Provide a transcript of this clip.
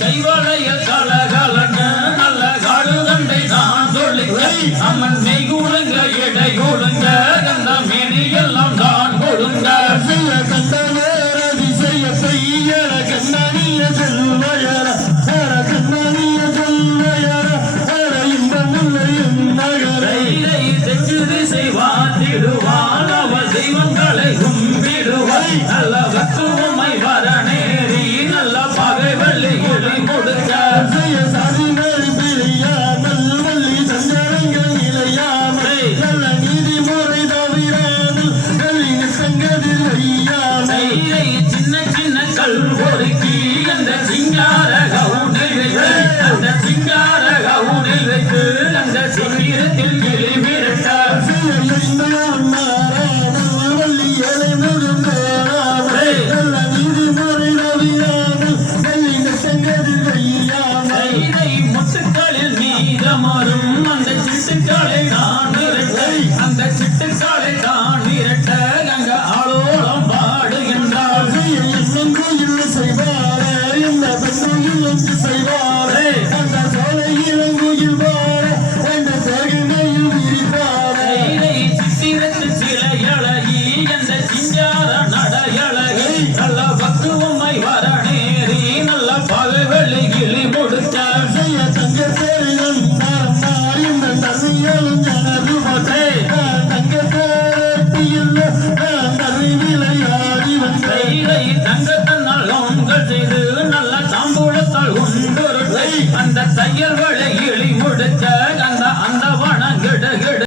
கைவளையில் கலகலங்க நல்ல காடுதண்டை தான் சொல்லிங்க அம்மன் மெய் கூடுங்க இடை கூடுங்க கந்த மேனி எல்லாம் தான் கொடுங்க செய்ய கண்டனி செய்ய செய்யற கண்ணனிய செல்வயர கண்ணனிய செல்வயர இன்பமுள்ளையும் நகரை தெற்கு செய்வாத்திடுவான் அவள் தெய்வங்களை கும்பிடுவாய் நல்ல வக்குவமை வரநேரி நல்ல பகை வெள்ளி ஒளி கொடுக்க செய்ய சாதி மேல் பிரியாமல் வள்ளி சஞ்சரங்கள் நிலையாமல் நல்ல நீதிமுறை தவிராமல் கல்வி சங்கதில் வையாமை சின்ன சின்ன கல் பொறுக்கி அந்த சிங்கார கவுனில் வைத்து அந்த சிங்கார கவுனில் வைத்து அந்த சிங்கத்தில் கிளி மிரட்டார் வள்ளி ஏழை முகம் நல்ல நீதிமுறை தவிராமல் கல்வி சங்கதில் வையாமை முட்டுக்களில் மீதமரும் அந்த சிட்டுக்களை நான் விரட்டை அந்த சிட்டுக்களை தான் விரட்ட அங்க ஆளோளம் பாடுகின்றார் கோயில் செய்வாரே இந்த பெண்ணையில் செய்வாரே அந்த சோலையில் வார அந்த தகுமையில் விரிப்பாரே சித்திரத்து சிலையழகி அந்த சிங்கார நடையழகி நல்ல பக்குவமை வரநேரி நல்ல பகவெளி கிளி முடித்த செய்ய தங்க தேரிலும் இந்த தனியாலும் ஜனது மட்டே தங்க தேரத்தியில் தனி விளையாடி வந்தே தங்கத்தன்னால் உங்கள் செய்து நல்ல தாம்பூலத்தால் உண்டு அந்த தையல் வேலை